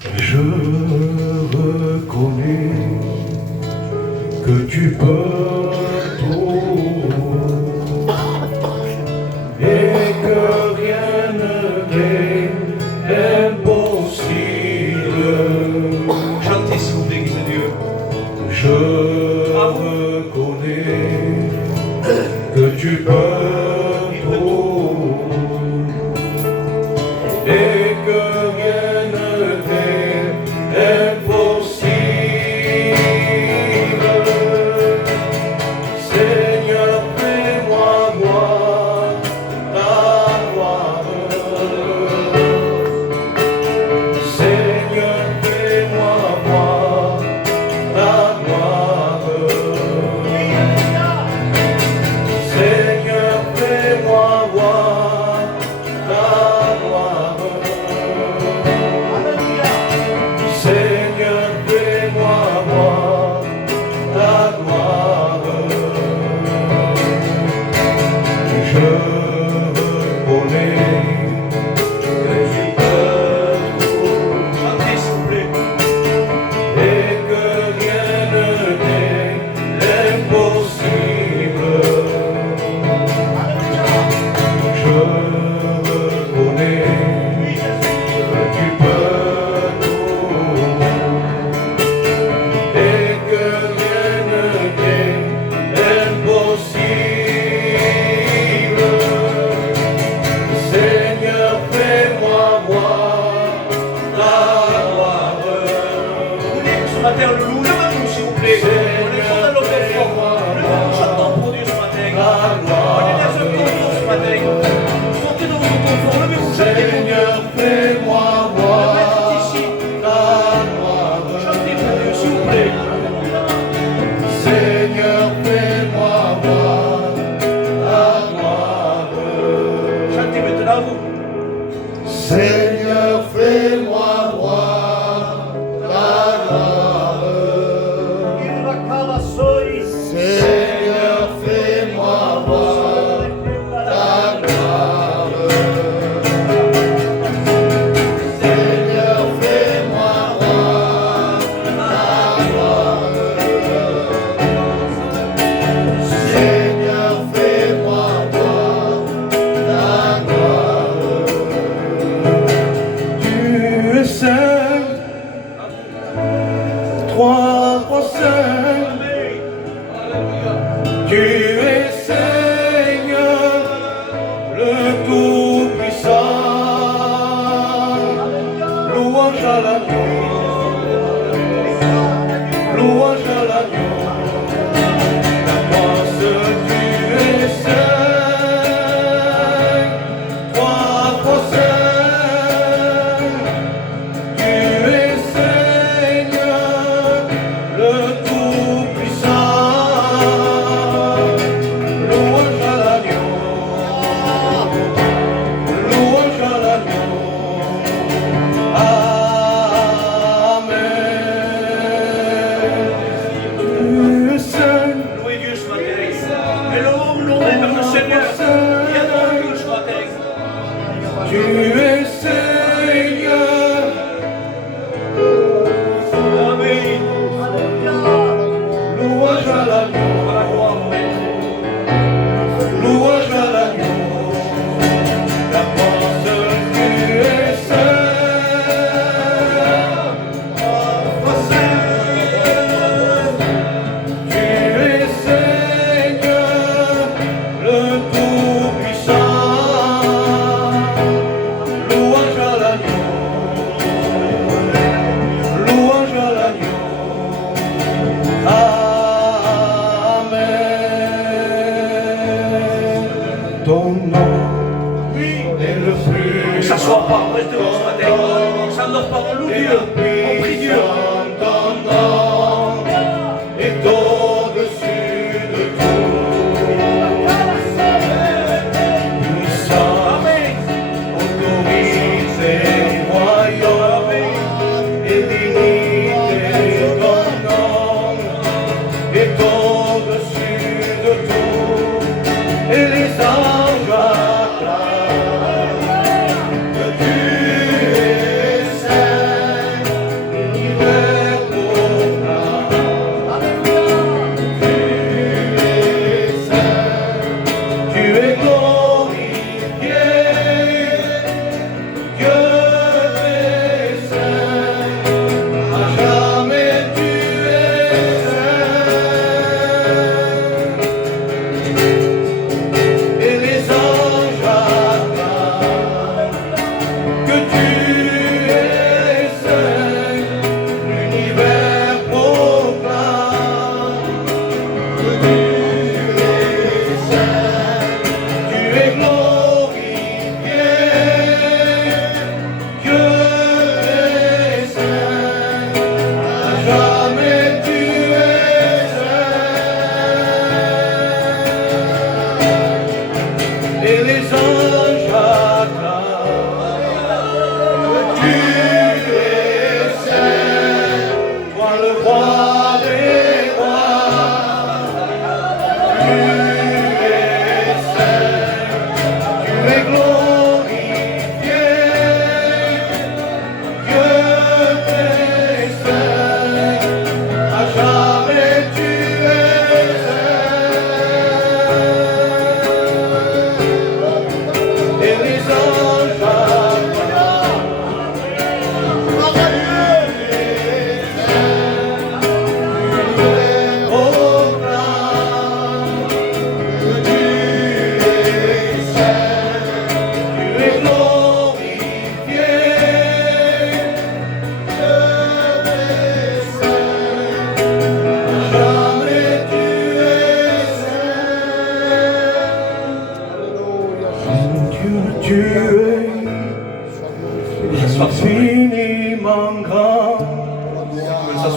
Je reconnais que tu peux tout et que rien ne t'est impossible. Chantez s'il vous plaît, Église de Dieu. Je reconnais que tu peux tout et que rien ne t'est impossible. Seigneur, fais-moi voir ta gloire. Seigneur, fais-moi voir ta gloire. Seigneur, fais-moi voir ta gloire. Seigneur, fais-moi voir ta gloire. Je reconnais que tu peux tout Chantez s'il vous plaît. et que rien ne t'est impossible. Je reconnais que tu peux tout et que rien ne t'est impossible. Seigneur, fais-moi voir ta gloire. Vous voulez que ce matin le loup, levez-nous s'il vous plaît. On est content de l'offrir fort. Levez-nous, chantons pour Dieu ce matin. On est dans un confort ce matin. Sortez de votre confort, levez-vous, chantez pour Dieu. Seigneur, fais-moi voir Mettez ici. ta gloire. Chantez pour Dieu s'il vous plaît. Seigneur, fais-moi voir ta gloire. Chantez maintenant vous. Seigneur, fais-moi voir ta gloire. Seigneur, fais-moi voir ta gloire. Seigneur, fais-moi voir ta gloire. Seigneur, fais-moi voir ta gloire. Tu es saint, trois saint. Tu es Seigneur, le Tout-Puissant. Louange à l'agneau, louange à l'agneau. Parce que tu es saint, trois saint. Tu es Seigneur, le Tout-Puissant. Louange à l'agneau, louange à l'agneau. Amen. Tu es saint, Louez Dieu ce matin. Et louez le Seigneur. Il y a dans nous ce matin. tu es Seigneur. Amen. Louange à l'agneau, louange à l'agneau. La force, tu es saint, tu es Seigneur, le Tout-Puissant. Louange à l'agneau, louange à l'agneau. Amen. Ton nom est le plus. On s'assoit pas, on reste debout ce matin. On s'endort pas, on loue Dieu. On prie Dieu. Ton nom est au-dessus de tout. Puissant, Amen. autorité, royaume et dignité. Ton nom est au-dessus de tout. Et les anges acclament que tu es saint.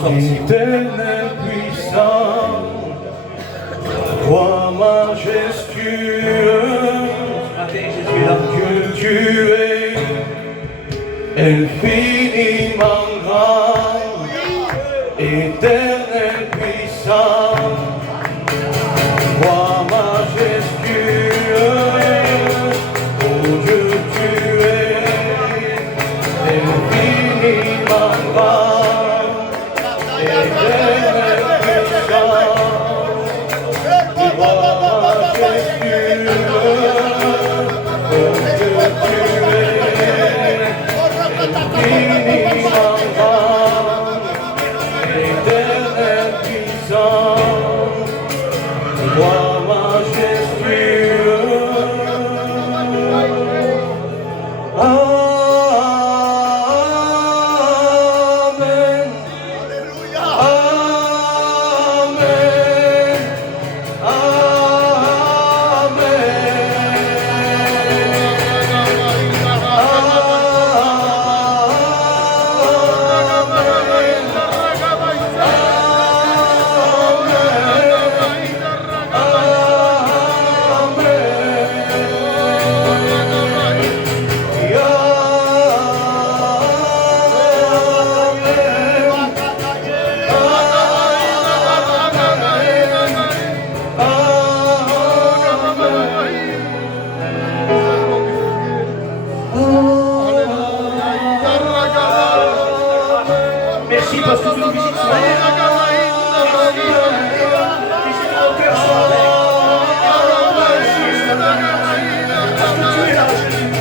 Éternel puissant, toi majestueux, que tu es infiniment grand, éternel puissant, toi majestueux, oh Dieu, tu es infiniment grand, éternel puissant, toi majestueux, oh Dieu, tu es infiniment grand, éternel puissant, toi majestueux. Amen. Amen. Merci parce que tu nous visites ce matin. Visite nos cœurs ce matin. Merci ce matin. Parce que tu es là, Jésus.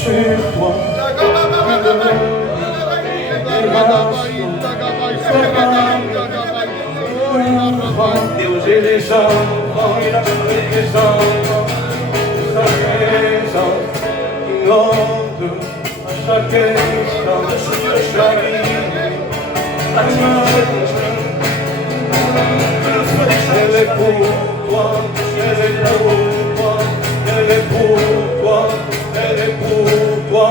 Sur toi, et les enfants, et les enfants, sa présence inonde à chaque instant, chaque minute, elle est pour toi, elle est pour toi, elle est pour toi, elle est pour toi,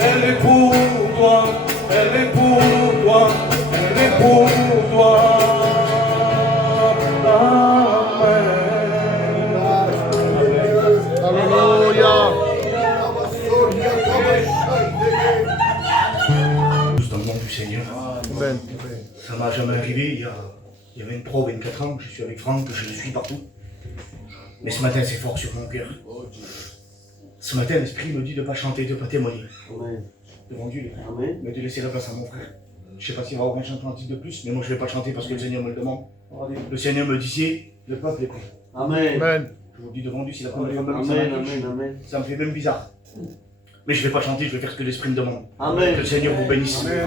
elle est pour toi, elle est pour toi, elle est pour toi. Dans le nom du Seigneur. Ça m'a jamais arrivé. Il y avait une pro 24 ans, je suis avec Franck, je le suis partout. Mais ce matin, c'est fort sur mon cœur. Ce matin, l'Esprit me dit de ne pas chanter, de ne pas témoigner. Devant Dieu, les frères. Mais de laisser la place à mon frère. Je ne sais pas s'il va y avoir un chantement de plus, mais moi je ne vais pas chanter parce que le Seigneur me le demande. Le Seigneur me dit, le peuple est prêt. Amen. Je vous le dis devant Dieu, c'est la première fois que ça me fait même bizarre. Mais je ne vais pas chanter, je vais faire ce que l'Esprit me demande. Amen. Que le Seigneur vous bénisse. Amen.